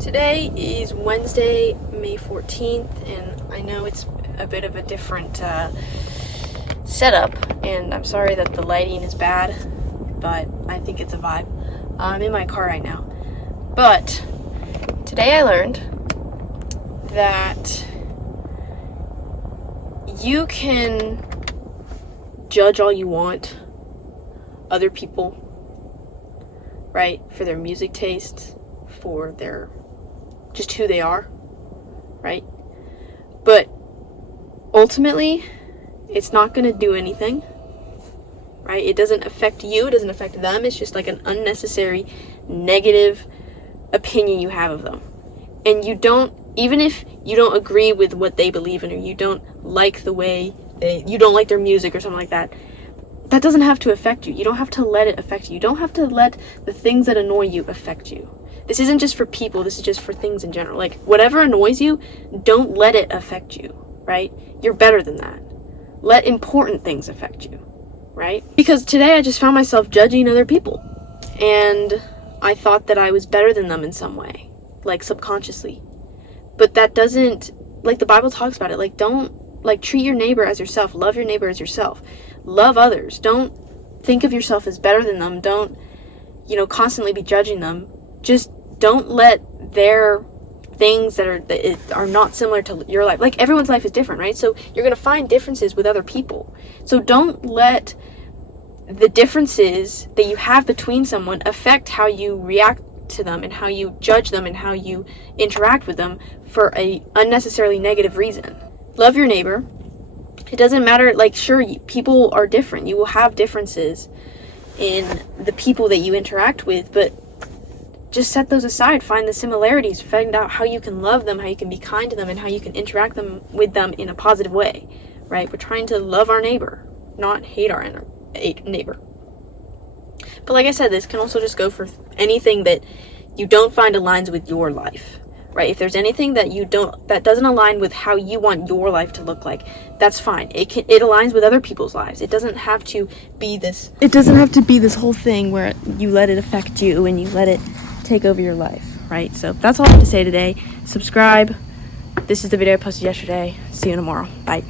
Today is Wednesday, May 14th, and I know it's a bit of a different setup, and I'm sorry that the lighting is bad, but I think it's a vibe. I'm in my car right now. But today I learned that you can judge all you want other people, right, for their music tastes, for their just who they are, right? But ultimately, it's not going to do anything, right? It doesn't affect you, it doesn't affect them. It's just like an unnecessary negative opinion you have of them. And you don't, even if you don't agree with what they believe in, or you don't like the way you don't like their music or something like that, that doesn't have to affect you. You don't have to let it affect you. You don't have to let the things that annoy you affect you. This isn't just for people, this is just for things in general. Like, whatever annoys you, don't let it affect you, right? You're better than that. Let important things affect you, right? Because today I just found myself judging other people. And I thought that I was better than them in some way, like subconsciously. But that doesn't, like the Bible talks about it, like don't, like treat your neighbor as yourself. Love your neighbor as yourself. Love others. Don't think of yourself as better than them. Don't, constantly be judging them. Just don't let their things that are not similar to your life. Like, everyone's life is different, right? So you're going to find differences with other people. So don't let the differences that you have between someone affect how you react to them and how you judge them and how you interact with them for a unnecessarily negative reason. Love your neighbor. It doesn't matter, like, sure, people are different. You will have differences in the people that you interact with, but just set those aside. Find the similarities. Find out how you can love them, how you can be kind to them, and how you can interact with them in a positive way, right? We're trying to love our neighbor, not hate our neighbor. But like I said, this can also just go for anything that you don't find aligns with your life, right? If there's anything that doesn't align with how you want your life to look like, that's fine. It aligns with other people's lives. It doesn't have to be this whole thing where you let it affect you and you let it take over your life, right? So that's all I have to say today. Subscribe. This is the video I posted yesterday. See you tomorrow. Bye.